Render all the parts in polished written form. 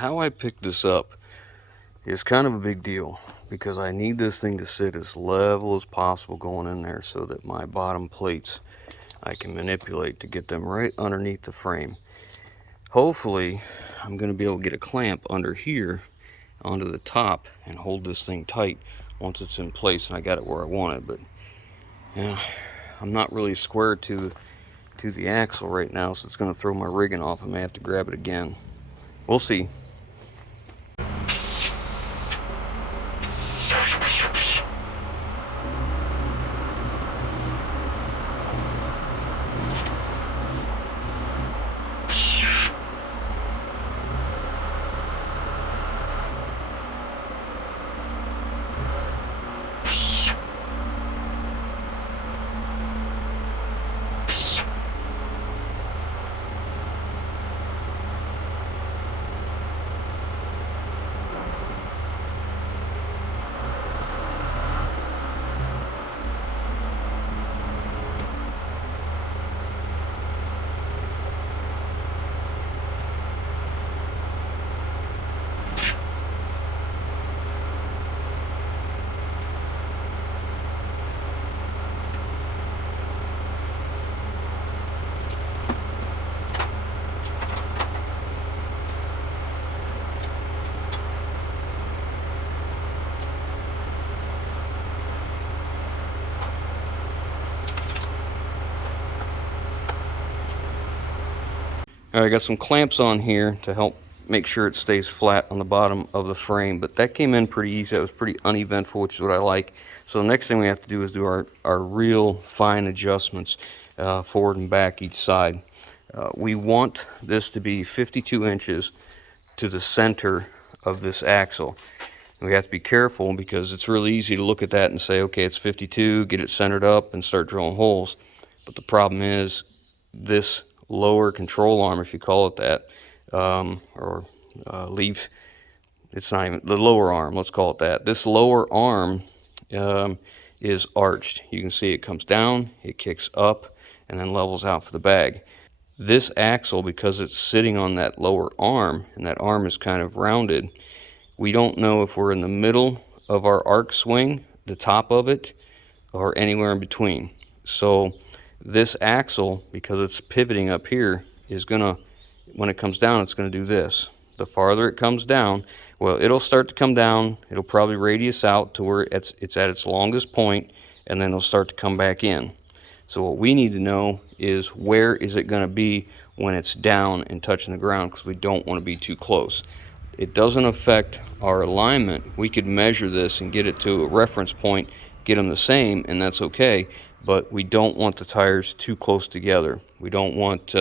how I picked this up is kind of a big deal because I need this thing to sit as level as possible going in there so that my bottom plates I can manipulate to get them right underneath the frame. Hopefully I'm going to be able to get a clamp under here onto the top and hold this thing tight once it's in place and I got it where I want it. But yeah, I'm not really square to the axle right now, so it's going to throw my rigging off. I may have to grab it again. We'll see. All right, I got some clamps on here to help make sure it stays flat on the bottom of the frame, but that came in pretty easy. That was pretty uneventful, which is what I like. So the next thing we have to do is do our real fine adjustments forward and back each side. We want this to be 52 inches to the center of this axle. We have to be careful because it's really easy to look at that and say, okay, it's 52, get it centered up and start drilling holes. But the problem is this lower control arm, if you call it that, leave, it's not even the lower arm, let's call it that. This lower arm is arched. You can see it comes down, it kicks up, and then levels out for the bag. This axle, because it's sitting on that lower arm, and that arm is kind of rounded, we don't know if we're in the middle of our arc swing, the top of it, or anywhere in between. So this axle, because it's pivoting up here, is gonna, when it comes down, it's gonna do this. The farther it comes down, well, it'll start to come down, it'll probably radius out to where it's at its longest point, and then it'll start to come back in. So what we need to know is where is it gonna be when it's down and touching the ground, because we don't want to be too close. It doesn't affect our alignment. We could measure this and get it to a reference point, get them the same, and that's okay. But we don't want the tires too close together. We don't want,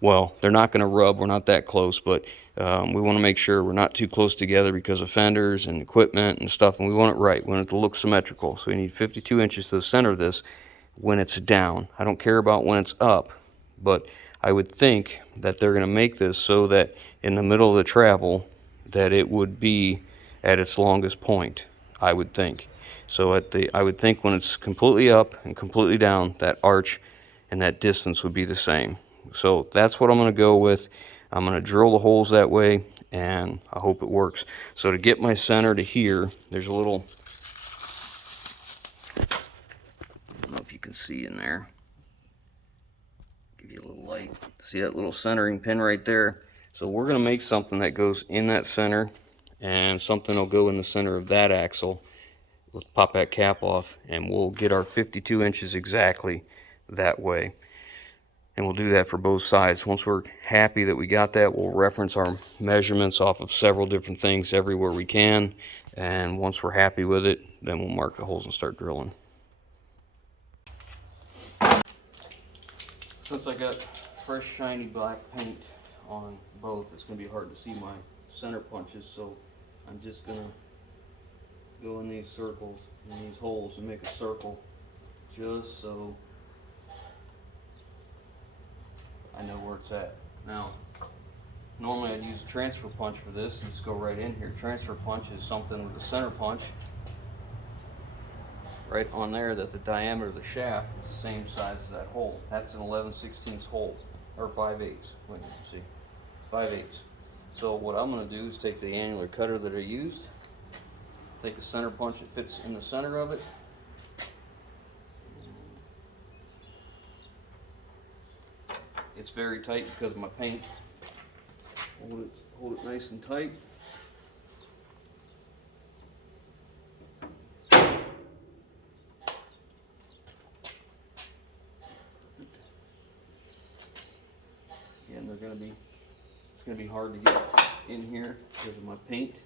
well, they're not going to rub. We're not that close, but we want to make sure we're not too close together because of fenders and equipment and stuff, and we want it right. We want it to look symmetrical. So we need 52 inches to the center of this when it's down. I don't care about when it's up, but I would think that they're going to make this so that in the middle of the travel that it would be at its longest point, I would think. So I would think when it's completely up and completely down, that arch and that distance would be the same. So that's what I'm going to go with. I'm going to drill the holes that way, and I hope it works. So to get my center to here, there's a little, I don't know if you can see in there. Give you a little light. See that little centering pin right there? So we're going to make something that goes in that center, and something will go in the center of that axle. Let's pop that cap off, and we'll get our 52 inches exactly that way. And we'll do that for both sides. Once we're happy that we got that, we'll reference our measurements off of several different things everywhere we can. And once we're happy with it, then we'll mark the holes and start drilling. Since I got fresh shiny black paint on both, it's going to be hard to see my center punches, so I'm just going to go in these circles, in these holes, and make a circle just so I know where it's at. Now, normally I'd use a transfer punch for this and just go right in here. Transfer punch is something with a center punch right on there that the diameter of the shaft is the same size as that hole. That's an 11/16 hole, or 5/8. Wait, see, 5/8. So what I'm going to do is take the annular cutter that I used, take a center punch that fits in the center of it, it's very tight because of my paint. Hold it nice and tight. Again, it's going to be hard to get in here because of my paint.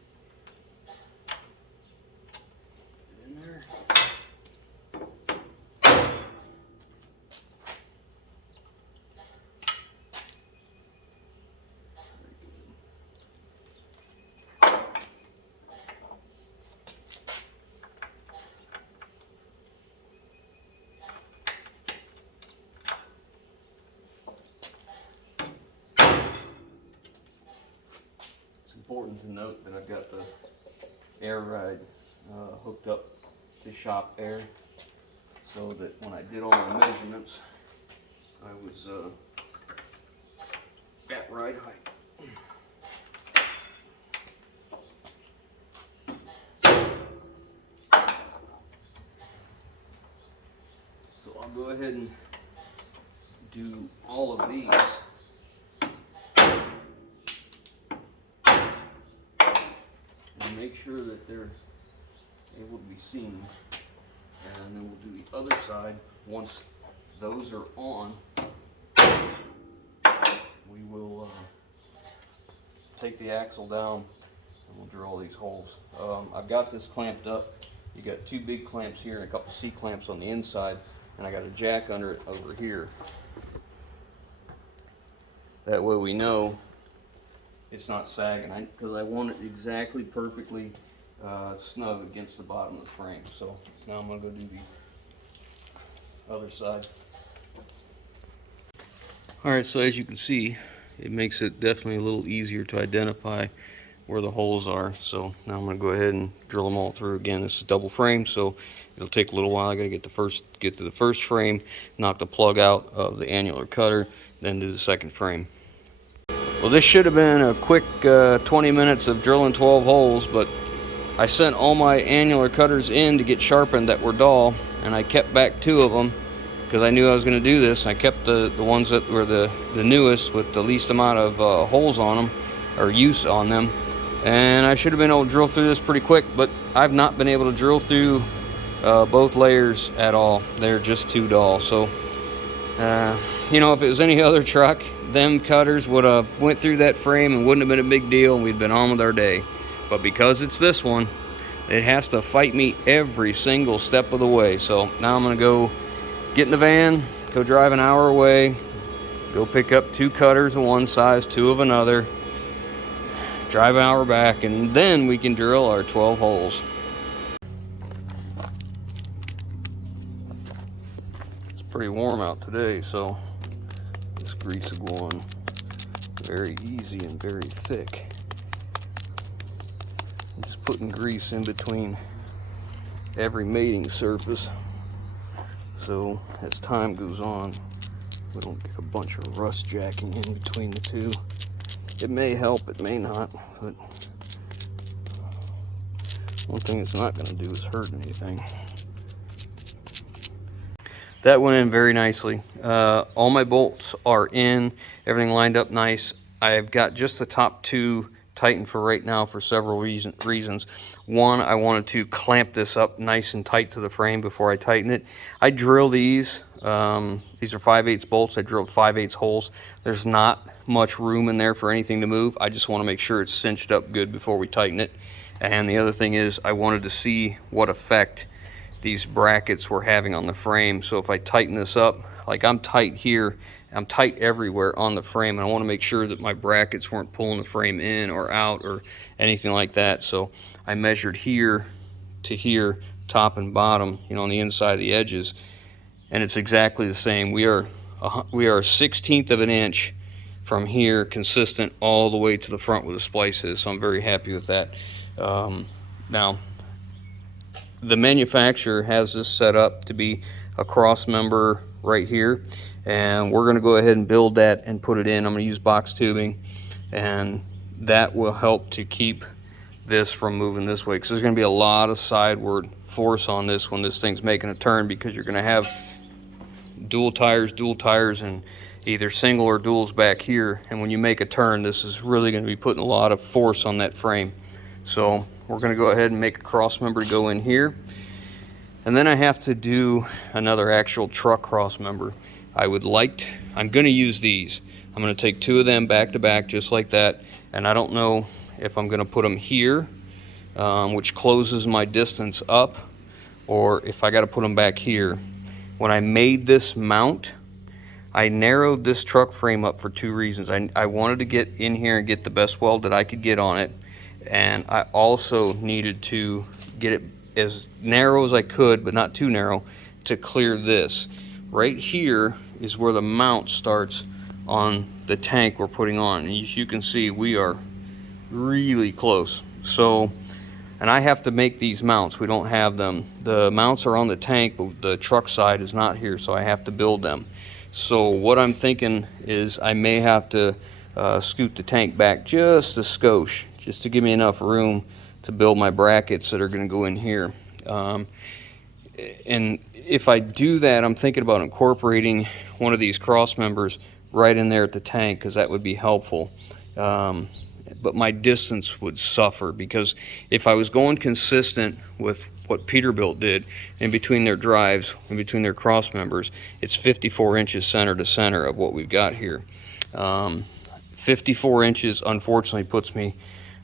Get in there. Important to note that I've got the air ride hooked up to shop air, so that when I did all my measurements, I was at ride height. So I'll go ahead and do all of these. Make sure that they're able to be seen, and then we'll do the other side. Once those are on, we will take the axle down and we'll drill these holes. I've got this clamped up. You got two big clamps here and a couple C clamps on the inside, and I got a jack under it over here. That way we know it's not sagging, because I want it exactly perfectly snug against the bottom of the frame. So now I'm going to go do the other side. Alright, so as you can see, it makes it definitely a little easier to identify where the holes are. So now I'm going to go ahead and drill them all through. Again, this is double frame, so it'll take a little while. I got to get to the first frame, knock the plug out of the annular cutter, then do the second frame. Well, this should have been a quick 20 minutes of drilling 12 holes, but I sent all my annular cutters in to get sharpened that were dull, and I kept back 2 of them because I knew I was going to do this. I kept the ones that were the newest with the least amount of holes on them, or use on them, and I should have been able to drill through this pretty quick, but I've not been able to drill through both layers at all. They're just too dull. So you know, if it was any other truck, them cutters would have went through that frame and wouldn't have been a big deal, and we'd been on with our day. But because it's this one, it has to fight me every single step of the way. So now I'm going to go get in the van, go drive an hour away, go pick up 2 cutters of one size, 2 of another, drive an hour back, and then we can drill our 12 holes. It's pretty warm out today, so this grease will go on very easy and very thick. I'm just putting grease in between every mating surface, so as time goes on, we don't get a bunch of rust jacking in between the two. It may help, it may not, but one thing it's not going to do is hurt anything. That went in very nicely. All my bolts are in, everything lined up nice. I've got just the top 2 tightened for right now for several reasons. One, I wanted to clamp this up nice and tight to the frame before I tighten it. I drill these. These are 5/8 bolts. I drilled 5/8 holes. There's not much room in there for anything to move. I just want to make sure it's cinched up good before we tighten it. And the other thing is, I wanted to see what effect these brackets were having on the frame. So if I tighten this up, like I'm tight here, I'm tight everywhere on the frame, and I want to make sure that my brackets weren't pulling the frame in or out or anything like that. So I measured here to here, top and bottom, you know, on the inside of the edges, and it's exactly the same. We are 1/16 of an inch from here, consistent all the way to the front where the splice is. So I'm very happy with that. Now, the manufacturer has this set up to be a cross member right here, and we're going to go ahead and build that and put it in. I'm going to use box tubing, and that will help to keep this from moving this way, because there's going to be a lot of sideward force on this when this thing's making a turn, because you're going to have dual tires, and either single or duals back here, and when you make a turn, this is really going to be putting a lot of force on that frame. So we're going to go ahead and make a cross member to go in here, and then I have to do another actual truck cross member. I'm going to use these. I'm going to take 2 of them back to back just like that, and I don't know if I'm going to put them here, which closes my distance up, or if I got to put them back here. When I made this mount, I narrowed this truck frame up for 2 reasons. I wanted to get in here and get the best weld that I could get on it, and I also needed to get it as narrow as I could, but not too narrow, to clear this. Right here is where the mount starts on the tank we're putting on. And as you can see, we are really close. So, and I have to make these mounts. We don't have them. The mounts are on the tank, but the truck side is not here, so I have to build them. So what I'm thinking is I may have to scoot the tank back just a skosh, just to give me enough room to build my brackets that are going to go in here. And if I do that, I'm thinking about incorporating one of these cross members right in there at the tank, because that would be helpful. But my distance would suffer, because if I was going consistent with what Peterbilt did in between their drives, in between their cross members, it's 54 inches center to center of what we've got here. 54 inches unfortunately puts me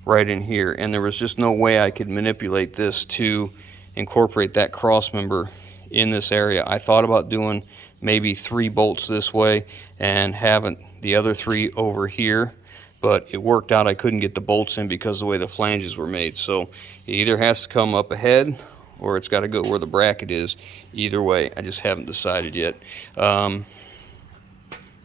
right in here, and there was just no way I could manipulate this to incorporate that cross member in this area. I thought about doing maybe 3 bolts this way and having the other 3 over here, but it worked out I couldn't get the bolts in because of the way the flanges were made. So it either has to come up ahead, or it's got to go where the bracket is. Either way, I just haven't decided yet. I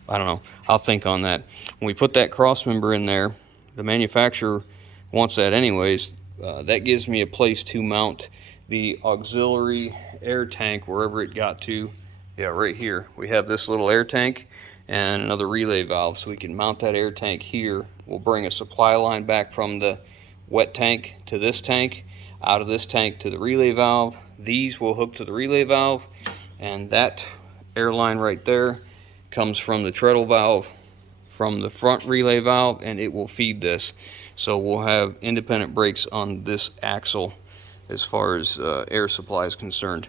don't know. I'll think on that. When we put that cross member in there, the manufacturer wants that anyways. That gives me a place to mount the auxiliary air tank wherever it got to. Yeah, right here. We have this little air tank and another relay valve, so we can mount that air tank here. We'll bring a supply line back from the wet tank to this tank, out of this tank to the relay valve. These will hook to the relay valve, and that air line right there comes from the treadle valve from the front relay valve, and it will feed this. So we'll have independent brakes on this axle as far as air supply is concerned.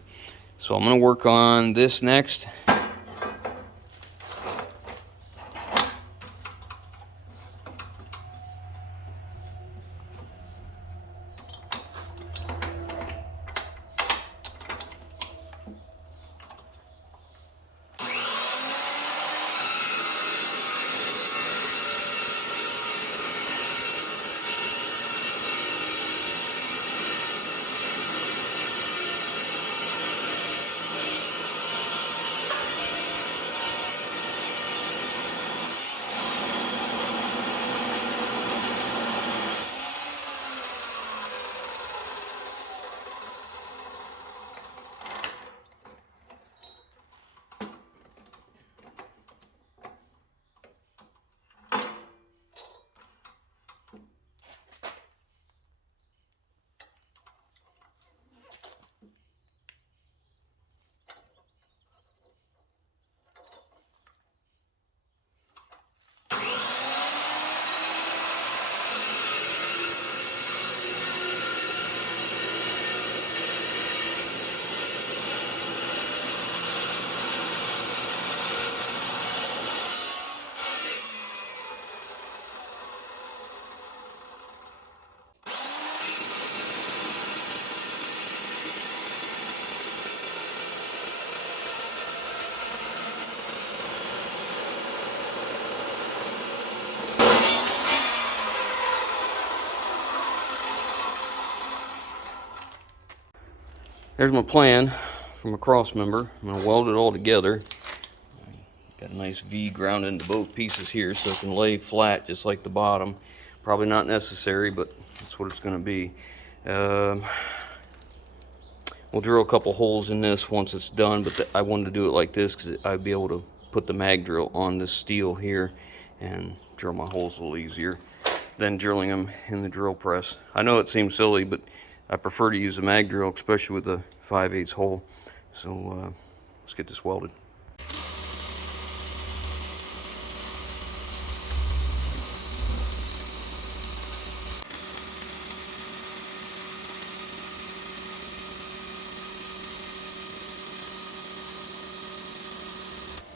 So I'm going to work on this next. There's my plan from a cross member. I'm going to weld it all together. Got a nice V ground into both pieces here so it can lay flat just like the bottom. Probably not necessary, but that's what it's going to be. We'll drill a couple holes in this once it's done, but I wanted to do it like this because I'd be able to put the mag drill on this steel here and drill my holes a little easier. than drilling them in the drill press. I know it seems silly, but I prefer to use a mag drill, especially with a 5/8 hole. So let's get this welded.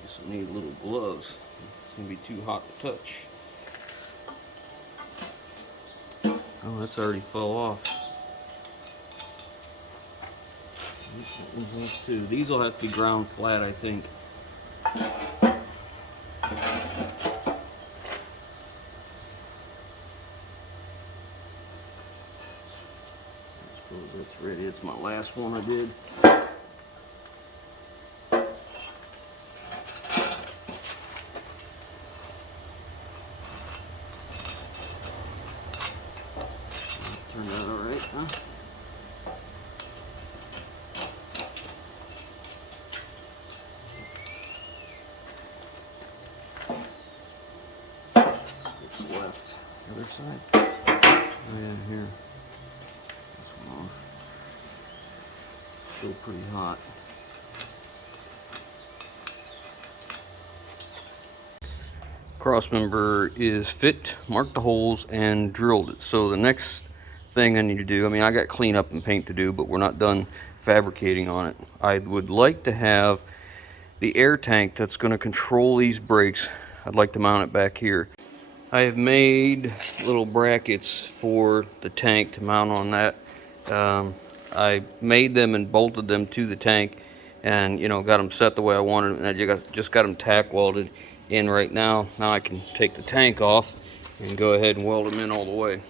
Guess I need little gloves. It's gonna be too hot to touch. Oh, that's already fell off. Too. These will have to be ground flat, I think. I suppose that's ready. It's my last one I did. Turned out all right, huh? What's left? The other side? Oh yeah, here. This one off. Still pretty hot. Cross member is fit, marked the holes, and drilled it. So the next thing I need to do, I mean, I got cleanup and paint to do, but we're not done fabricating on it. I would like to have the air tank that's going to control these brakes. I'd like to mount it back here. I have made little brackets for the tank to mount on that. I made them and bolted them to the tank, and you know, got them set the way I wanted, and I just got them tack welded in right now. Now I can take the tank off and go ahead and weld them in all the way.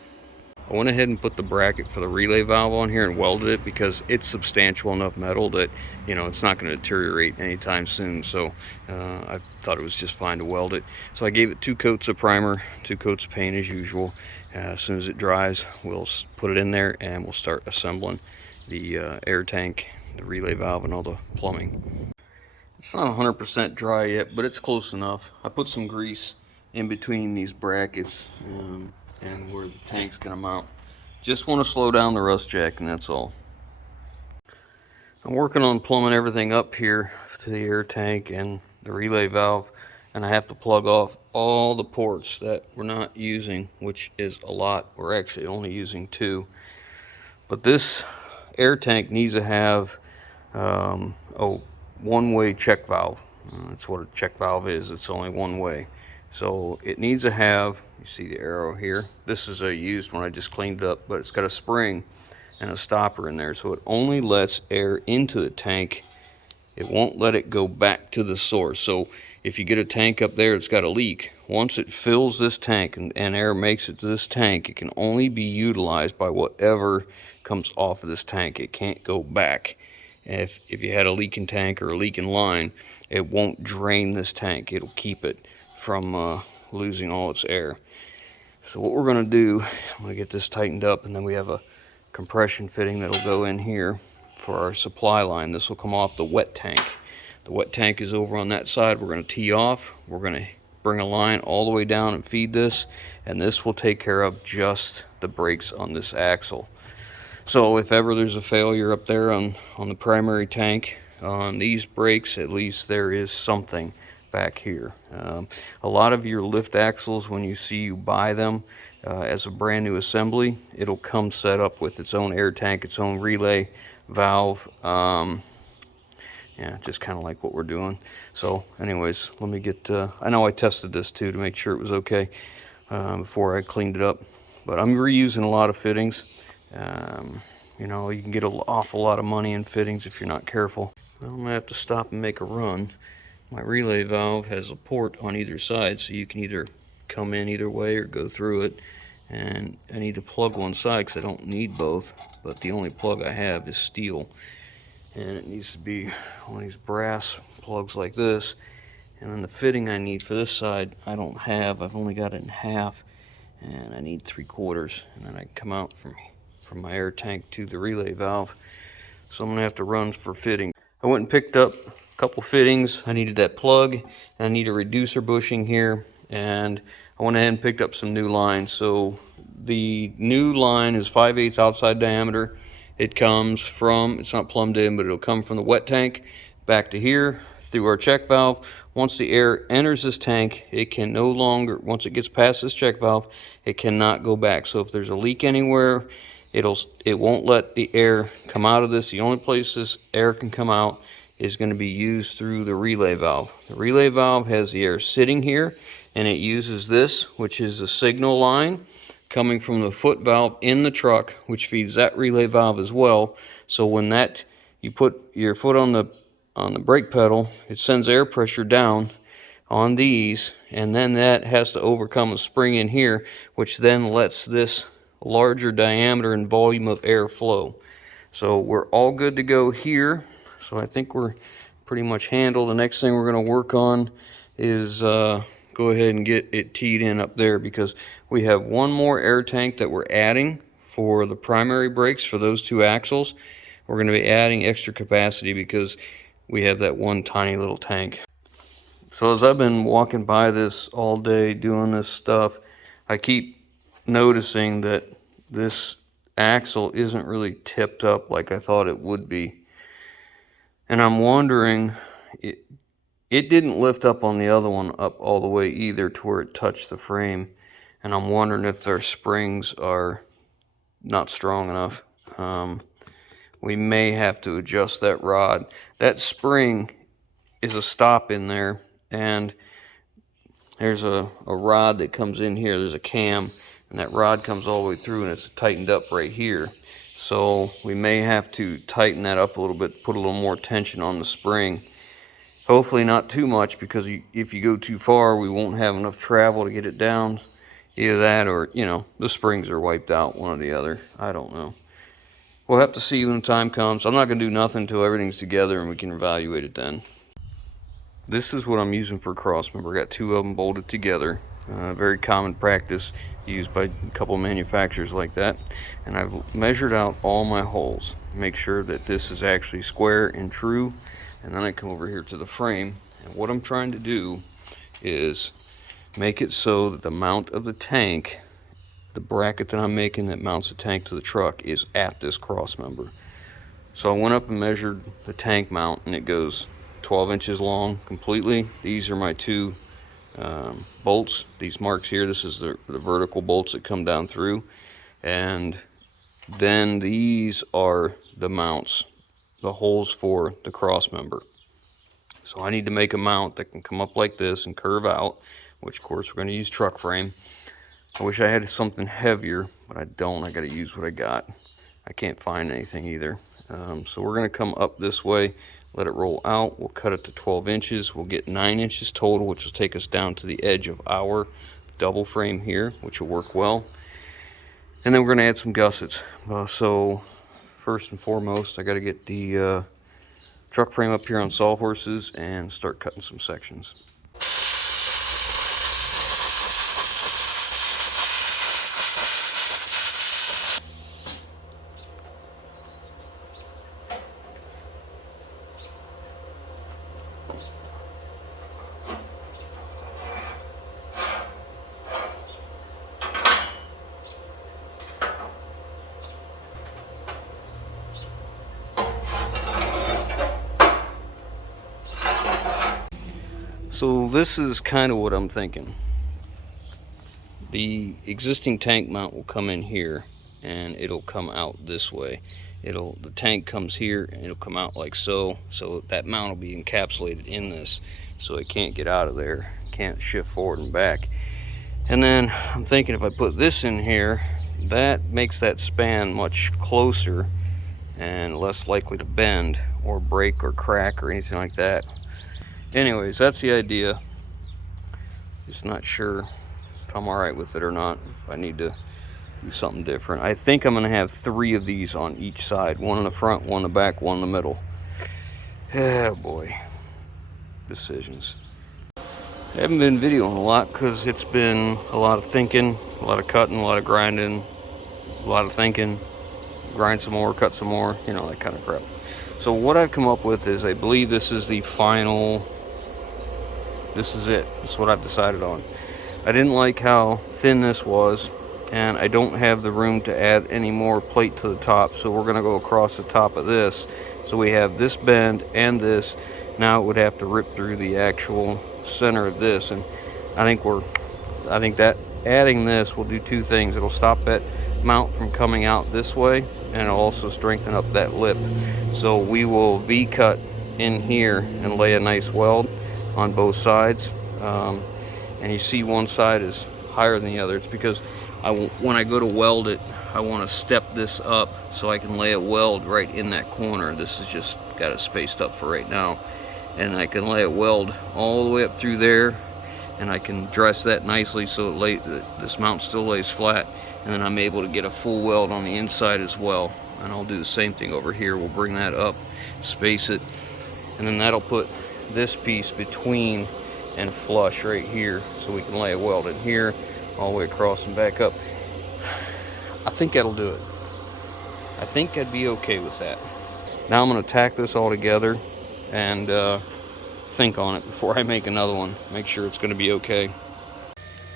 I went ahead and put the bracket for the relay valve on here and welded it because it's substantial enough metal that, you know, it's not going to deteriorate anytime soon. So I thought it was just fine to weld it. So I gave it 2 coats of primer, 2 coats of paint as usual. As soon as it dries, we'll put it in there and we'll start assembling the air tank, the relay valve, and all the plumbing. It's not 100% dry yet, but it's close enough. I put some grease in between these brackets and where the tank's gonna mount. Just want to slow down the rust jack, and that's all. I'm working on plumbing everything up here to the air tank and the relay valve, and I have to plug off all the ports that we're not using, which is a lot. We're actually only using 2. But this air tank needs to have a one-way check valve. That's what a check valve is. It's only one way. So it needs to have, you see the arrow here, this is a used one, I just cleaned it up, but it's got a spring and a stopper in there, so it only lets air into the tank. It won't let it go back to the source. So if you get a tank up there, it's got a leak. Once it fills this tank and air makes it to this tank, it can only be utilized by whatever comes off of this tank. It can't go back. And if you had a leaking tank or a leaking line, it won't drain this tank. It'll keep it from losing all its air. So what we're going to do, I'm going to get this tightened up, and then we have a compression fitting that'll go in here for our supply line. This will come off the wet tank. The wet tank is over on that side. We're going to tee off. We're going to bring a line all the way down and feed this, and this will take care of just the brakes on this axle. So if ever there's a failure up there on the primary tank, on these brakes, at least there is something back here. A lot of your lift axles, when you buy them as a brand new assembly, it'll come set up with its own air tank, its own relay valve. Yeah, just kind of like what we're doing. So anyways, let me get, I know I tested this too to make sure it was okay before I cleaned it up. But I'm reusing a lot of fittings. You know, you can get an awful lot of money in fittings if you're not careful. Well, I'm gonna have to stop and make a run. My relay valve has a port on either side, so you can either come in either way or go through it. And I need to plug one side because I don't need both, but the only plug I have is steel. And it needs to be one of these brass plugs like this. And then the fitting I need for this side, I don't have. I've only got it in half, and I need 3/4. And then I can come out from my air tank to the relay valve. So I'm gonna have to run for fitting. I went and picked up a couple fittings. I needed that plug, and I need a reducer bushing here, and I went ahead and picked up some new lines. So the new line is 5/8 outside diameter. It comes from, it's not plumbed in, but it'll come from the wet tank back to here through our check valve. Once the air enters this tank, it can no longer, once it gets past this check valve, it cannot go back. So if there's a leak anywhere, it won't let the air come out of this. The only place this air can come out is going to be used through the relay valve. The relay valve has the air sitting here, and it uses this, which is a signal line coming from the foot valve in the truck, which feeds that relay valve as well. So when that, you put your foot on the brake pedal, it sends air pressure down on these, and then that has to overcome a spring in here, which then lets this larger diameter and volume of air flow. So we're all good to go here. So I think we're pretty much handled. The next thing we're going to work on is go ahead and get it teed in up there, because we have one more air tank that we're adding for the primary brakes for those two axles. We're going to be adding extra capacity because we have that one tiny little tank. So as I've been walking by this all day doing this stuff, I keep noticing that this axle isn't really tipped up like I thought it would be. And I'm wondering, it didn't lift up on the other one up all the way either to where it touched the frame. And I'm wondering if their springs are not strong enough. We may have to adjust that rod. That spring is a stop in there, and there's a rod that comes in here. There's a cam, and that rod comes all the way through, and it's tightened up right here. So we may have to tighten that up a little bit, put a little more tension on the spring. Hopefully not too much, because if you go too far, we won't have enough travel to get it down. Either that or, you know, the springs are wiped out, one or the other. I don't know. We'll have to see when the time comes. I'm not going to do nothing until everything's together and we can evaluate it then. This is what I'm using for cross member. I got two of them bolted together. Very common practice used by a couple of manufacturers like that. And I've measured out all my holes. Make sure that this is actually square and true. And then I come over here to the frame. And what I'm trying to do is make it so that the mount of the tank, the bracket that I'm making that mounts the tank to the truck, is at this cross member. So I went up and measured the tank mount, and it goes 12 inches long completely. These are my two bolts, these marks here. This is the vertical bolts that come down through, and then these are the mounts, the holes for the cross member. So I need to make a mount that can come up like this and curve out, which of course we're going to use truck frame. I wish I had something heavier, but I don't. I got to use what I got. I can't find anything either. So we're going to come up this way, let it roll out. We'll cut it to 12 inches. We'll get 9 inches total, which will take us down to the edge of our double frame here, which will work well. And then we're going to add some gussets. So first and foremost, I got to get the truck frame up here on sawhorses and start cutting some sections. So this is kind of what I'm thinking. The existing tank mount will come in here and it'll come out this way. The tank comes here and it'll come out like so. So that mount will be encapsulated in this, so it can't get out of there, can't shift forward and back. And then I'm thinking if I put this in here, that makes that span much closer and less likely to bend or break or crack or anything like that. Anyways, that's the idea. Just not sure if I'm all right with it or not, if I need to do something different. I think I'm going to have 3 of these on each side. One in the front, one in the back, one in the middle. Oh boy. Decisions. I haven't been videoing a lot because it's been a lot of thinking, a lot of cutting, a lot of grinding, a lot of thinking. Grind some more, cut some more, you know, that kind of crap. So what I've come up with is, I believe this is the final, this is it. This is what I've decided on. I didn't like how thin this was, and I don't have the room to add any more plate to the top, so we're going to go across the top of this. So we have this bend and this. Now it would have to rip through the actual center of this, and I think that adding this will do two things. It'll stop that mount from coming out this way, and it'll also strengthen up that lip. So we will V-cut in here and lay a nice weld on both sides. And you see one side is higher than the other. It's because when I go to weld it, I want to step this up so I can lay a weld right in that corner. This is just got it spaced up for right now, and I can lay a weld all the way up through there, and I can dress that nicely so this mount still lays flat, and then I'm able to get a full weld on the inside as well. And I'll do the same thing over here. We'll bring that up, space it, and then that'll put this piece between and flush right here, so we can lay a weld in here all the way across and back up. I think that'll do it. I think I'd be okay with that. Now I'm going to tack this all together and think on it before I make another one. Make sure it's going to be okay.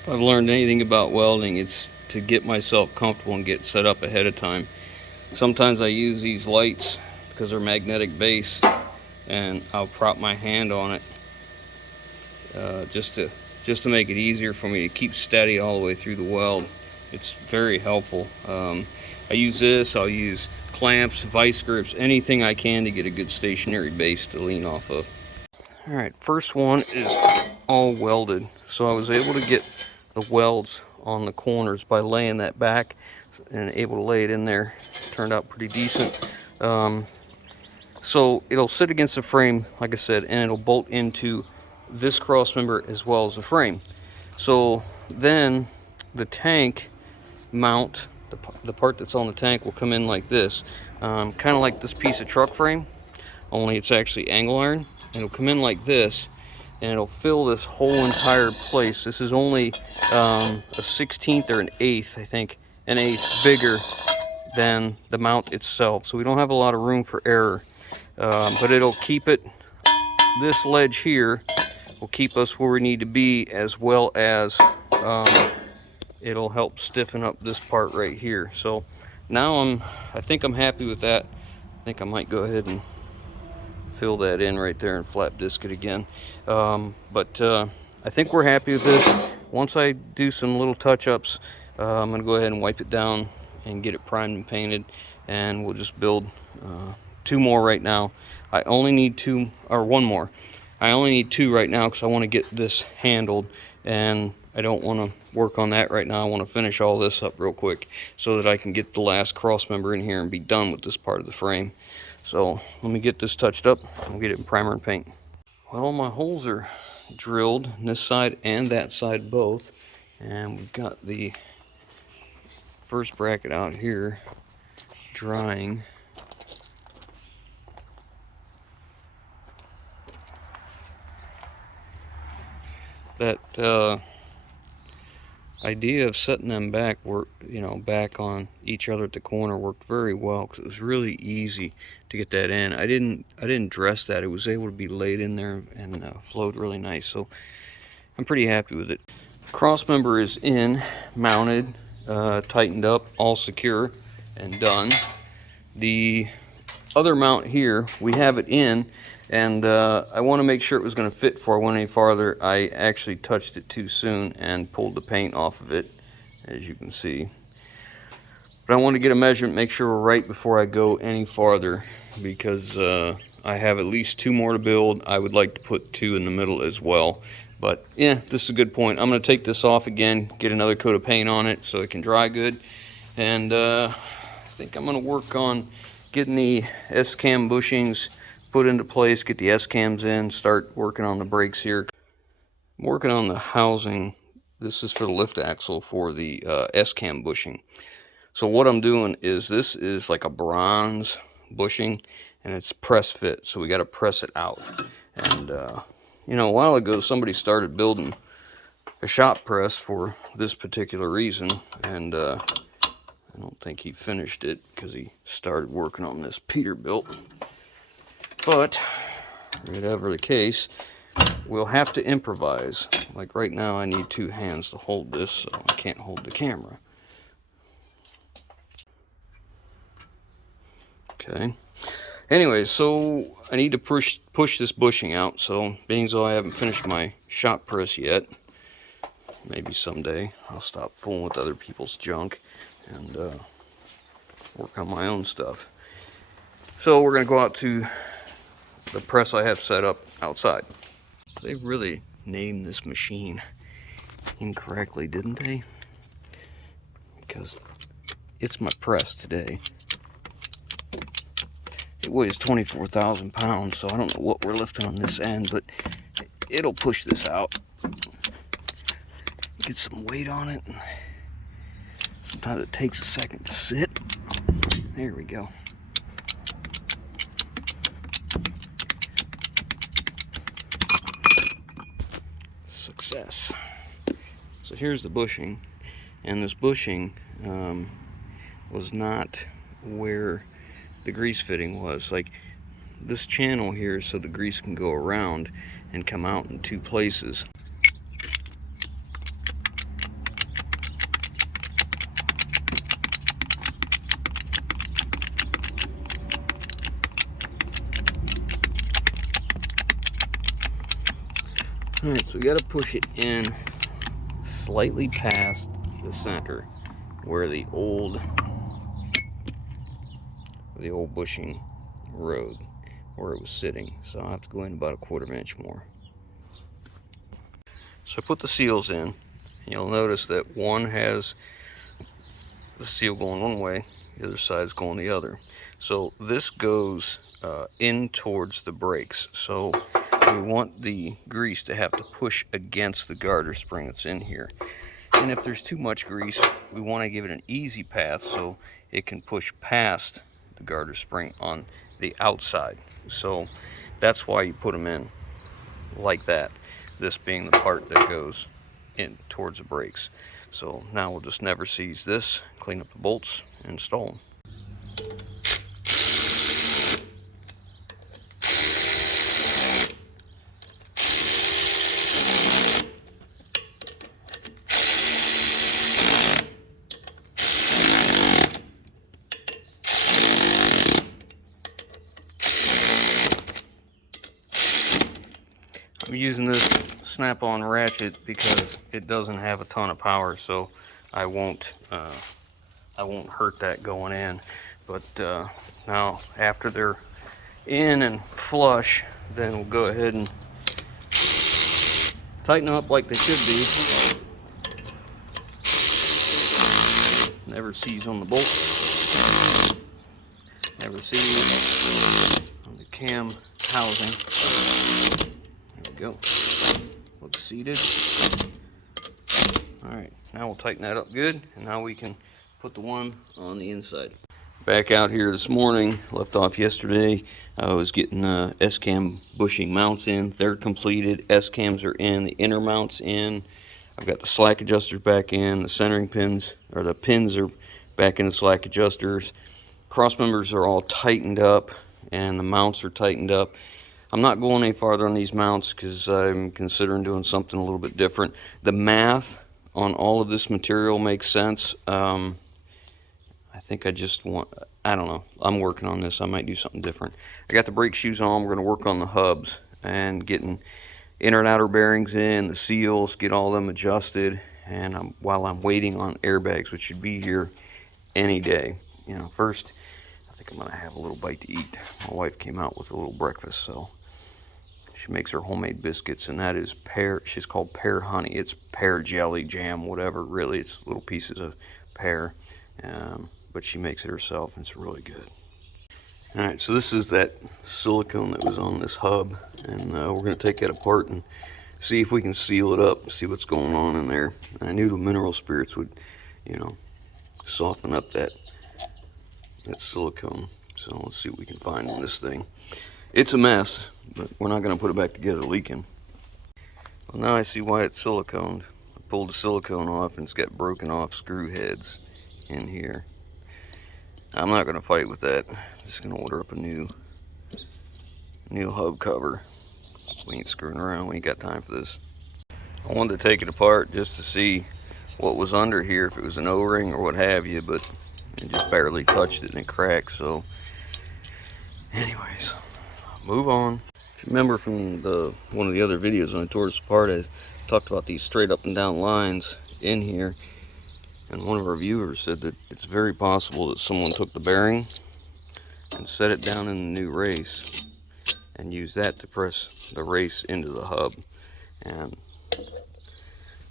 If I've learned anything about welding, it's to get myself comfortable and get set up ahead of time. Sometimes I use these lights because they're magnetic base, and I'll prop my hand on it just to make it easier for me to keep steady all the way through the weld. It's very helpful. I use this, I'll use clamps, vice grips, anything I can to get a good stationary base to lean off of. Alright, first one is all welded. So I was able to get the welds on the corners by laying that back and able to lay it in there. Turned out pretty decent. So it'll sit against the frame, like I said, and it'll bolt into this cross member as well as the frame. So then the tank mount, the part that's on the tank, will come in like this, kind of like this piece of truck frame, only it's actually angle iron. And it'll come in like this, and it'll fill this whole entire place. This is only a 16th or an 1/8, I think, an 1/8 bigger than the mount itself, so we don't have a lot of room for error. But it'll keep it, this ledge here will keep us where we need to be, as well as it'll help stiffen up this part right here. So now I think I'm happy with that. I think I might go ahead and fill that in right there and flap disc it again. But I think we're happy with this. Once I do some little touch-ups, I'm gonna go ahead and wipe it down and get it primed and painted, and we'll just build two more right now. I only need two, or one more. I only need two right now because I want to get this handled, and I don't want to work on that right now. I want to finish all this up real quick so that I can get the last cross member in here and be done with this part of the frame. So let me get this touched up and get it in primer and paint. Well, my holes are drilled on this side and that side both, and we've got the first bracket out here drying. That idea of setting them back, back on each other at the corner, worked very well because it was really easy to get that in. I didn't dress that. It was able to be laid in there and flowed really nice. So I'm pretty happy with it. Cross member is in, mounted, tightened up, all secure and done. The other mount here, we have it in, and I want to make sure it was going to fit before I went any farther. I actually touched it too soon and pulled the paint off of it, as you can see. But I want to get a measurement, make sure we're right before I go any farther, because I have at least two more to build. I would like to put two in the middle as well. But yeah, this is a good point. I'm going to take this off again, get another coat of paint on it so it can dry good. And I think I'm going to work on getting the S-cam bushings put into place, get the S-cams in, start working on the brakes here. I'm working on the housing. This is for the lift axle for the S-cam bushing. So what I'm doing is, this is like a bronze bushing, and it's press fit, so we got to press it out. And a while ago somebody started building a shop press for this particular reason, and I don't think he finished it because he started working on this Peterbilt. But whatever the case, we'll have to improvise. Like right now I need 2 hands to hold this, so I can't hold the camera. Okay. Anyway, so I need to push this bushing out. So being as though I haven't finished my shop press yet, maybe someday I'll stop fooling with other people's junk and work on my own stuff. So we're going to go out to the press I have set up outside. They really named this machine incorrectly, didn't they? Because it's my press today. It weighs 24,000 pounds, so I don't know what we're lifting on this end, but it'll push this out. Get some weight on it. Sometimes it takes a second to sit. There we go. Success. So here's the bushing, and this bushing was not where the grease fitting was. Like, this channel here is so the grease can go around and come out in 2 places. Alright, so we got to push it in slightly past the center where the old bushing rode, where it was sitting. So I'll have to go in about a 1/4 inch more. So I put the seals in, and you'll notice that one has the seal going one way, the other side's going the other. So this goes in towards the brakes. So we want the grease to have to push against the garter spring that's in here. And if there's too much grease, we want to give it an easy path so it can push past the garter spring on the outside. So that's why you put them in like that, this being the part that goes in towards the brakes. So now we'll just never seize this, clean up the bolts, and install them. I'm using this snap-on ratchet because it doesn't have a ton of power, so I won't hurt that going in. But now after they're in and flush, then we'll go ahead and tighten them up like they should be. Never seize on the bolt. Never seize on the cam housing. There we go. Looks seated. Alright, now we'll tighten that up good, and now we can put the one on the inside. Back out here this morning, left off yesterday. I was getting S-cam bushing mounts in. They're completed. S-cams are in, the inner mounts in. I've got the slack adjusters back in, the centering pins, or the pins are back in the slack adjusters. Cross members are all tightened up, and the mounts are tightened up. I'm not going any farther on these mounts because I'm considering doing something a little bit different. The math on all of this material makes sense. I think I just want, I don't know, I'm working on this. I might do something different. I got the brake shoes on. We're going to work on the hubs and getting inner and outer bearings in, the seals, get all them adjusted. And while I'm waiting on airbags, which should be here any day. You know, first, I think I'm going to have a little bite to eat. My wife came out with a little breakfast, so she makes her homemade biscuits, and that is pear, she's called pear honey. It's pear jelly, jam, whatever, really. It's little pieces of pear. But she makes it herself, and it's really good. All right, so this is that silicone that was on this hub, and we're going to take that apart and see if we can seal it up, see what's going on in there. And I knew the mineral spirits would, you know, soften up that silicone. So let's see what we can find in this thing. It's a mess, but we're not going to put it back together leaking. Well, now I see why it's siliconed. I pulled the silicone off, and it's got broken off screw heads in here. I'm not going to fight with that. I'm just going to order up a new hub cover. We ain't screwing around, we ain't got time for this. I wanted to take it apart just to see what was under here, if it was an O-ring or what have you, but it just barely touched it and it cracked. So anyways, move on. If you remember from one of the other videos when I tore this apart, I talked about these straight up and down lines in here, and one of our viewers said that it's very possible that someone took the bearing and set it down in the new race and used that to press the race into the hub. And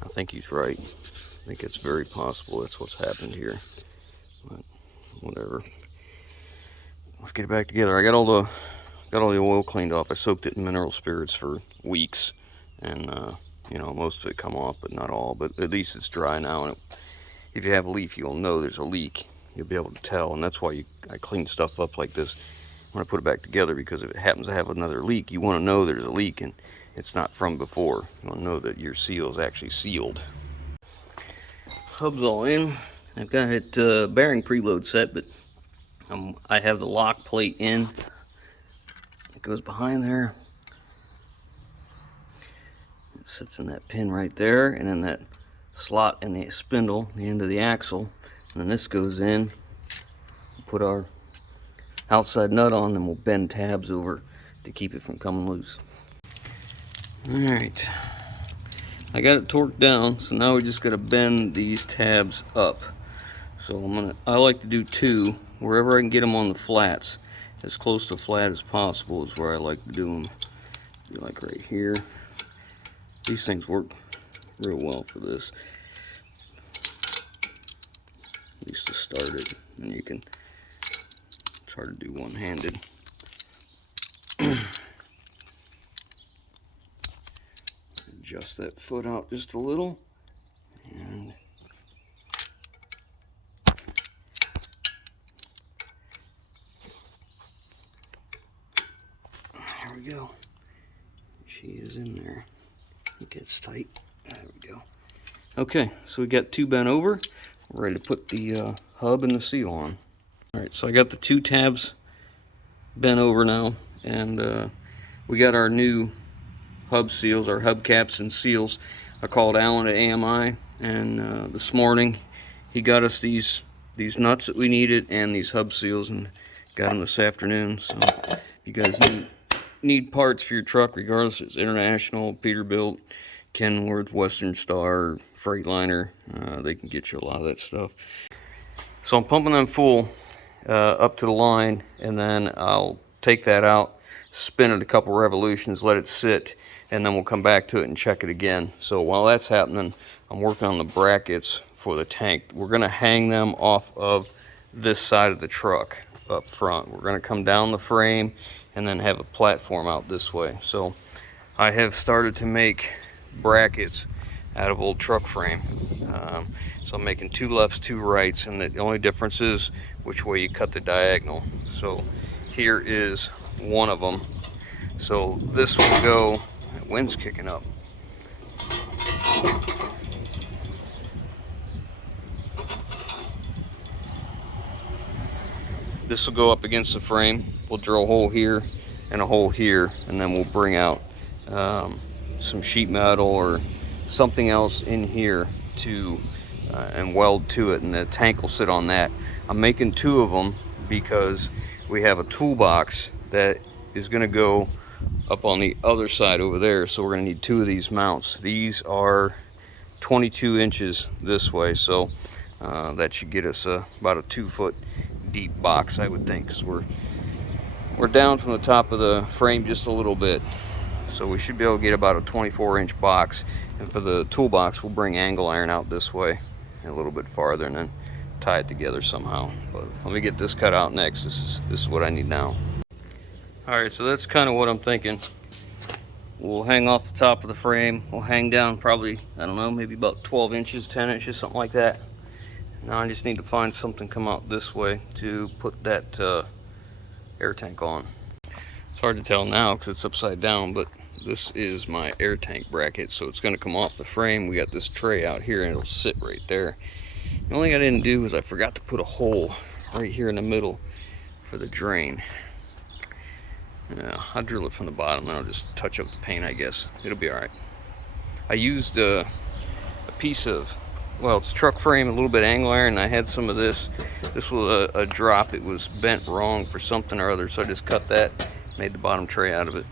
I think he's right. I think it's very possible that's what's happened here. But whatever. Let's get it back together. I got all the oil cleaned off. I soaked it in mineral spirits for weeks, and you know, most of it come off, but not all. But at least it's dry now, and if you have a leaf, you'll know there's a leak. You'll be able to tell, and that's why I clean stuff up like this when I put it back together, because if it happens to have another leak, you want to know there's a leak and it's not from before. You want to know that your seal is actually sealed. Hub's all in. I've got it bearing preload set, but I have the lock plate in. It goes behind there. It sits in that pin right there, and then that slot in the spindle, the end of the axle. And then this goes in. We'll put our outside nut on, and we'll bend tabs over to keep it from coming loose. Alright, I got it torqued down, so now we just got to bend these tabs up. So I like to do two, wherever I can get them on the flats. As close to flat as possible is where I like to do them. Like right here. These things work real well for this. At least to start it. And you can, it's hard to do one-handed. Adjust that foot out just a little. And there we go. She is in there. It gets tight. There we go. Okay, so we got two bent over. We're ready to put the hub and the seal on. Alright, so I got the two tabs bent over now, and we got our new hub seals, our hubcaps and seals. I called Alan at AMI, and this morning he got us these nuts that we needed and these hub seals, and got them this afternoon. So if you guys need parts for your truck, regardless if it's International, Peterbilt, Kenworth, Western Star, Freightliner, they can get you a lot of that stuff. So I'm pumping them full up to the line, and then I'll take that out, spin it a couple revolutions, let it sit, and then we'll come back to it and check it again. So while that's happening, I'm working on the brackets for the tank. We're going to hang them off of this side of the truck up front. We're going to come down the frame and then have a platform out this way. So I have started to make brackets out of old truck frame. So I'm making two lefts, two rights, and the only difference is which way you cut the diagonal. So here is one of them. So this will go, the wind's kicking up. This will go up against the frame. We'll drill a hole here and a hole here, and then we'll bring out some sheet metal or something else in here to and weld to it, and the tank will sit on that. I'm making two of them because we have a toolbox that is going to go up on the other side over there, so we're going to need two of these mounts. These are 22 inches this way, so that should get us about a 2-foot deep box, I would think, because we're down from the top of the frame just a little bit. So we should be able to get about a 24-inch box. And for the toolbox, we'll bring angle iron out this way a little bit farther and then tie it together somehow. But let me get this cut out next. This is what I need now. Alright, so that's kind of what I'm thinking. We'll hang off the top of the frame. We'll hang down probably, I don't know, maybe about 12 inches, 10 inches, something like that. Now I just need to find something come out this way to put that air tank on. It's hard to tell now because it's upside down, but this is my air tank bracket, so it's going to come off the frame. We got this tray out here and it'll sit right there. The only thing I didn't do is I forgot to put a hole right here in the middle for the drain. Yeah, I'll drill it from the bottom and I'll just touch up the paint, I guess. It'll be alright. I used a piece of, well, it's truck frame, a little bit angle iron, and I had some of this. This was a drop. It was bent wrong for something or other, so I just cut that, made the bottom tray out of it.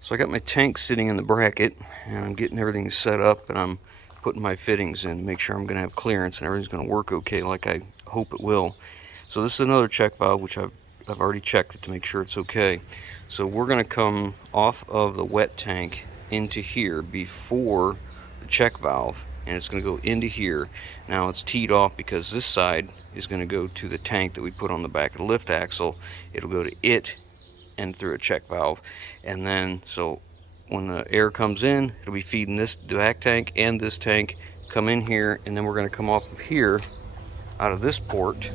So I got my tank sitting in the bracket, and I'm getting everything set up, and I'm putting my fittings in to make sure I'm going to have clearance and everything's going to work okay like I hope it will. So this is another check valve, which I've already checked it to make sure it's okay. So we're going to come off of the wet tank into here before the check valve, and it's going to go into here. Now it's teed off because this side is going to go to the tank that we put on the back of the lift axle. It'll go to it and through a check valve, and then so when the air comes in, it'll be feeding this back tank and this tank, come in here, and then we're going to come off of here out of this port,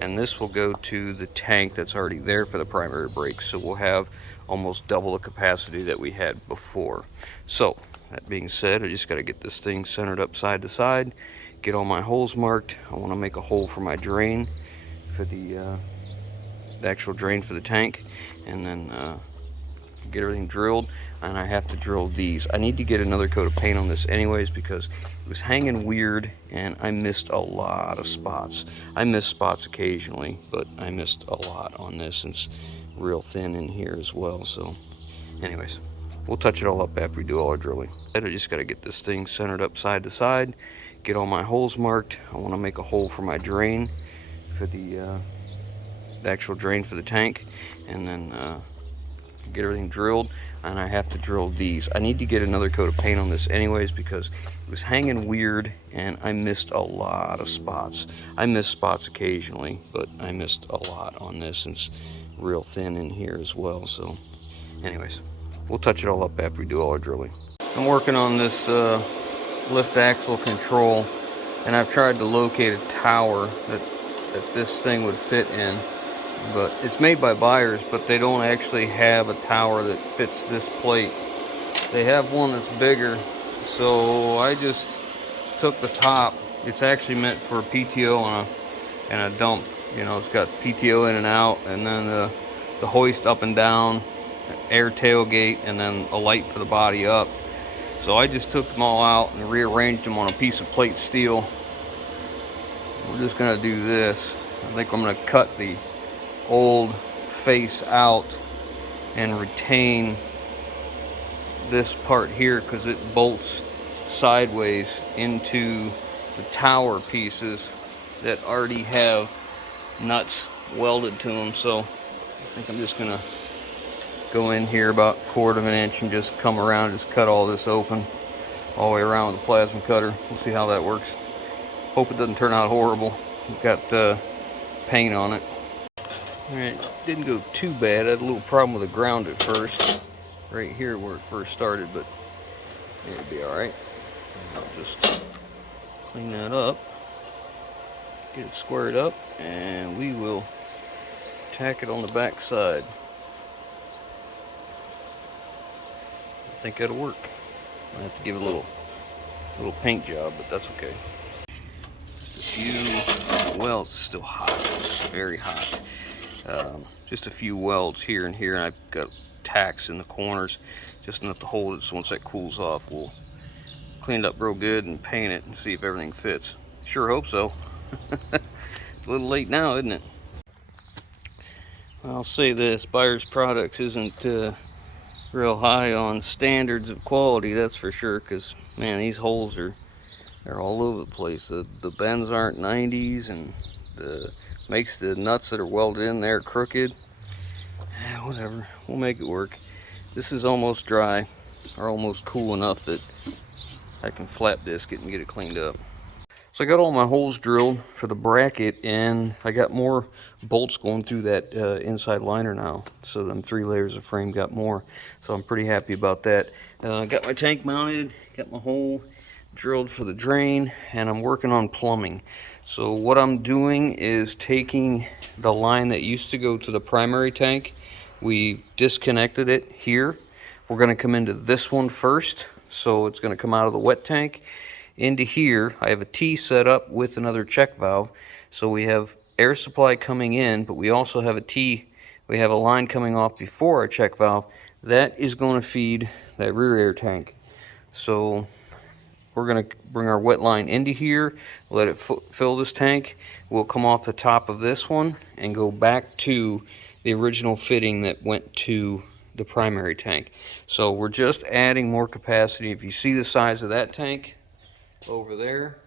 and this will go to the tank that's already there for the primary brakes. So we'll have almost double the capacity that we had before. So that being said, I just got to get this thing centered up side to side, get all my holes marked. I want to make a hole for my drain for the actual drain for the tank, and then get everything drilled. And I have to drill these. I need to get another coat of paint on this anyways because it was hanging weird and I missed a lot of spots. I miss spots occasionally, but I missed a lot on this, and it's real thin in here as well. So anyways, we'll touch it all up after we do all our drilling. I just got to get this thing centered up side to side, get all my holes marked. I want to make a hole for my drain for the actual drain for the tank, and then get everything drilled. And I have to drill these. I need to get another coat of paint on this anyways because it was hanging weird and I missed a lot of spots. I miss spots occasionally, but I missed a lot on this, and it's real thin in here as well. So anyways, we'll touch it all up after we do all our drilling. I'm working on this lift axle control, and I've tried to locate a tower that this thing would fit in. But it's made by buyers, but they don't actually have a tower that fits this plate. They have one that's bigger, so I just took the top. It's actually meant for PTO and a dump. You know, it's got PTO in and out, and then the hoist up and down, air tailgate, and then a light for the body up. So I just took them all out and rearranged them on a piece of plate steel. We're just gonna do this. I think I'm gonna cut the old face out and retain this part here because it bolts sideways into the tower pieces that already have nuts welded to them. So I think I'm just gonna go in here about 1/4 of an inch and just come around, just cut all this open all the way around with a plasma cutter. We'll see how that works. Hope it doesn't turn out horrible. We've got paint on it. Alright, didn't go too bad. I had a little problem with the ground at first, right here where it first started, but it'll be alright. I'll just clean that up, get it squared up, and we will tack it on the back side. I think that'll work. I have to give it a little paint job, but that's okay. Just a few, well, it's still hot. It's very hot. Just a few welds here and here, and I've got tacks in the corners, just enough to hold it. So once that cools off, we'll clean it up real good and paint it and see if everything fits. Sure hope so. It's a little late now, isn't it? I'll say this, Buyers Products isn't real high on standards of quality, that's for sure, because man, these holes they're all over the place. The bends aren't 90s, and makes the nuts that are welded in there crooked. Whatever, we'll make it work. This is almost dry, or almost cool enough that I can flap disc it and get it cleaned up. So I got all my holes drilled for the bracket, and I got more bolts going through that inside liner now. So them 3 layers of frame got more. So I'm pretty happy about that. Got my tank mounted, got my hole drilled for the drain, and I'm working on plumbing. So what I'm doing is taking the line that used to go to the primary tank. We disconnected it here. We're going to come into this one first. So it's going to come out of the wet tank into here. I have a T set up with another check valve. So we have air supply coming in, but we also have a T we have a line coming off before our check valve. That is going to feed that rear air tank. So we're going to bring our wet line into here, let it fill this tank. We'll come off the top of this one and go back to the original fitting that went to the primary tank. So we're just adding more capacity. If you see the size of that tank over there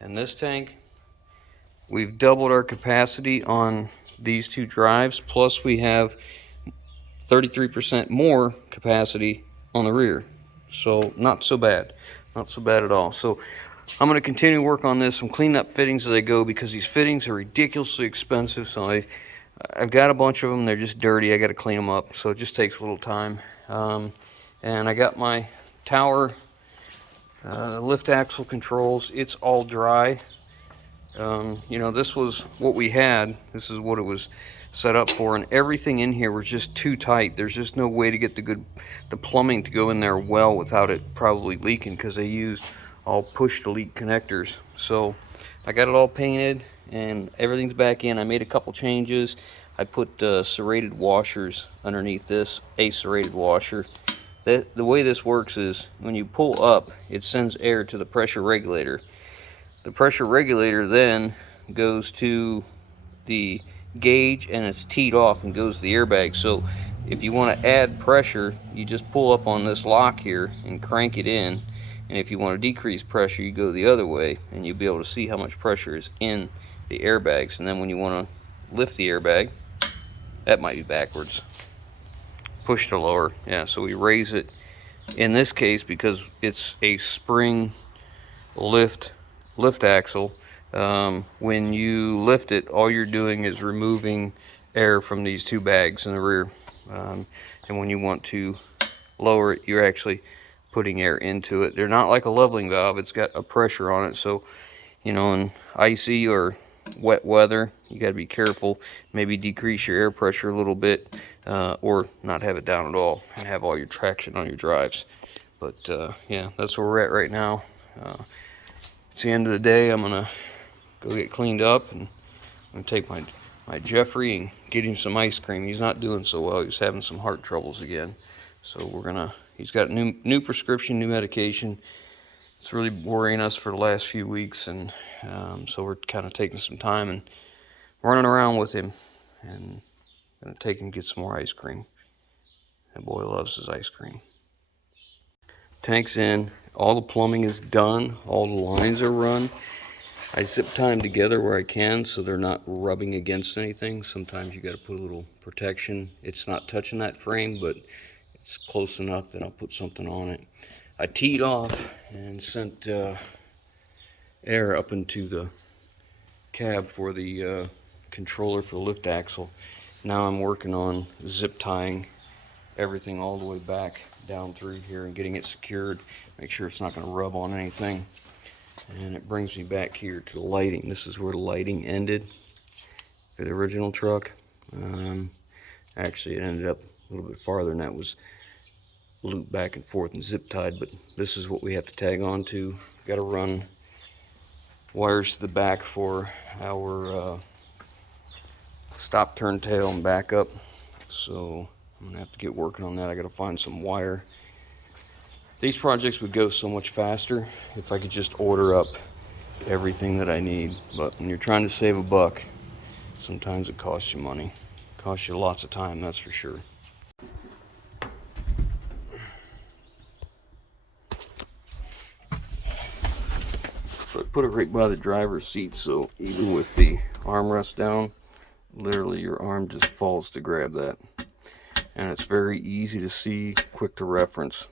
and this tank, we've doubled our capacity on these two drives, plus we have 33% more capacity on the rear. So not so bad, not so bad at all. So I'm going to continue to work on this. I'm cleaning up fittings as I go because these fittings are ridiculously expensive. So I've got a bunch of them. They're just dirty. I got to clean them up. So it just takes a little time. And I got my tower lift axle controls. It's all dry. You know, this was what we had. This is what it was set up for, and everything in here was just too tight. There's just no way to get the plumbing to go in there well without it probably leaking, because they used all push to leak connectors. So I got it all painted and everything's back in. I made a couple changes. I put serrated washers underneath this, a serrated washer. The way this works is when you pull up, it sends air to the pressure regulator. The pressure regulator then goes to the gauge and it's teed off and goes to the airbag. So if you want to add pressure, you just pull up on this lock here and crank it in. And if you want to decrease pressure, you go the other way and you'll be able to see how much pressure is in the airbags. And then when you want to lift the airbag, that might be backwards. Push to lower. Yeah, so we raise it in this case because it's a spring lift axle. When you lift it, all you're doing is removing air from these two bags in the rear. And when you want to lower it, you're actually putting air into it. They're not like a leveling valve. It's got a pressure on it. So, you know, in icy or wet weather, you got to be careful. Maybe decrease your air pressure a little bit, or not have it down at all and have all your traction on your drives. But yeah, that's where we're at right now. It's the end of the day. I'm gonna go get cleaned up, and I'm gonna take my Jeffrey and get him some ice cream. He's not doing so well. He's having some heart troubles again. So he's got new prescription, new medication. It's really worrying us for the last few weeks, and so we're kind of taking some time and running around with him, and gonna take him get some more ice cream. That boy loves his ice cream. Tank's in. All the plumbing is done. All the lines are run. I zip tie them together where I can so they're not rubbing against anything. Sometimes you got to put a little protection. It's not touching that frame, but it's close enough that I'll put something on it. I teed off and sent air up into the cab for the controller for the lift axle. Now I'm working on zip tying everything all the way back down through here and getting it secured. Make sure it's not going to rub on anything. And it brings me back here to the lighting. This is where the lighting ended for the original truck. Actually, it ended up a little bit farther, and that was looped back and forth and zip tied. But this is what we have to tag on to. Got to run wires to the back for our stop, turn, tail, and backup. So I'm gonna have to get working on that. I got to find some wire. These projects would go so much faster if I could just order up everything that I need. But when you're trying to save a buck, sometimes it costs you money. It costs you lots of time, that's for sure. So I put it right by the driver's seat, so even with the armrest down, literally your arm just falls to grab that. And it's very easy to see, quick to reference.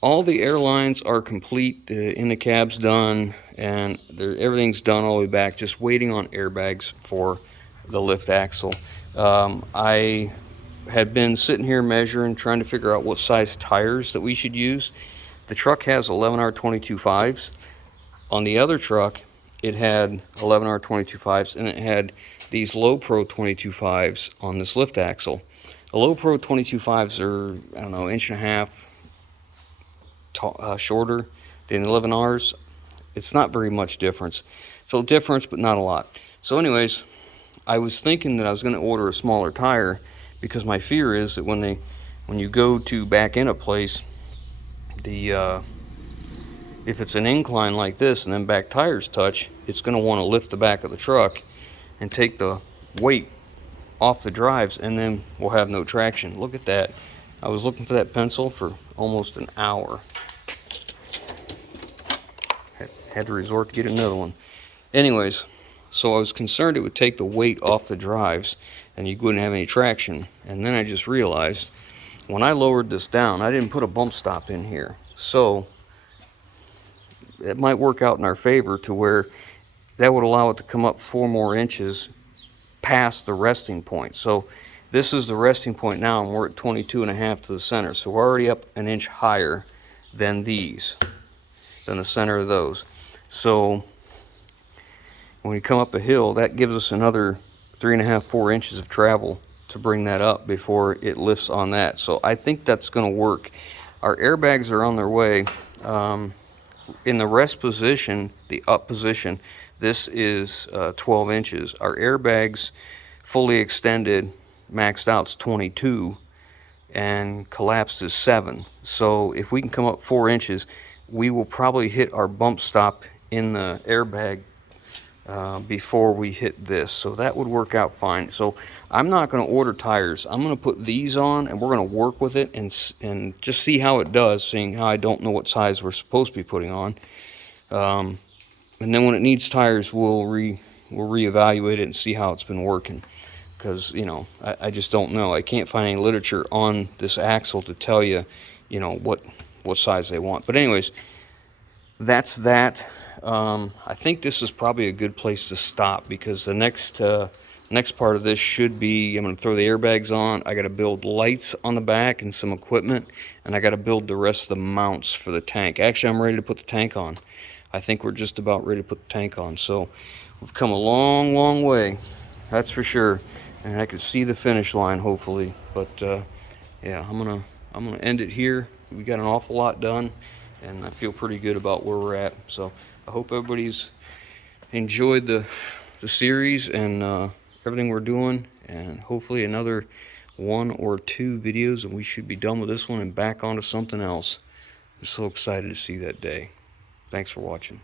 All the airlines are complete, in the cab's done, and everything's done all the way back, just waiting on airbags for the lift axle. I had been sitting here measuring, trying to figure out what size tires that we should use. The truck has 11R 22.5s. On the other truck, it had 11R 22.5s, and it had these Low Pro 22.5s on this lift axle. The Low Pro 22.5s are, I don't know, 1.5 inches shorter than 11Rs. It's not very much difference. It's a little difference, but not a lot. So anyways, I was thinking that I was going to order a smaller tire, because my fear is that when you go to back in a place, if it's an incline like this and then back tires touch, it's going to want to lift the back of the truck and take the weight off the drives, and then we'll have no traction. Look at that. I was looking for that pencil for almost an hour. Had to resort to get another one. Anyways, so I was concerned it would take the weight off the drives and you wouldn't have any traction. And then I just realized when I lowered this down, I didn't put a bump stop in here. So it might work out in our favor to where that would allow it to come up 4 more inches past the resting point. So this is the resting point now, and we're at 22.5 to the center. So we're already up an inch higher than these, than the center of those. So when we come up a hill, that gives us another 3.5, 4 inches of travel to bring that up before it lifts on that. So I think that's going to work. Our airbags are on their way. In the rest position, the up position, this is 12 inches. Our airbags fully extended, maxed out is 22, and collapsed is 7. So if we can come up 4 inches, we will probably hit our bump stop in the airbag before we hit this. So that would work out fine. So I'm not going to order tires. I'm going to put these on, and we're going to work with it and just see how it does, seeing how I don't know what size we're supposed to be putting on. And then when it needs tires, we'll reevaluate it and see how it's been working. Because, you know, I just don't know. I can't find any literature on this axle to tell you, you know, what size they want. But anyways, that's that. I think this is probably a good place to stop, because the next part of this should be, I'm going to throw the airbags on. I got to build lights on the back and some equipment, and I got to build the rest of the mounts for the tank. Actually, I'm ready to put the tank on. I think we're just about ready to put the tank on. So we've come a long, long way, that's for sure. And I can see the finish line, hopefully. But yeah, I'm gonna end it here. We got an awful lot done, and I feel pretty good about where we're at. So I hope everybody's enjoyed the series and everything we're doing, and hopefully another 1 or 2 videos, and we should be done with this one and back onto something else. I'm so excited to see that day. Thanks for watching.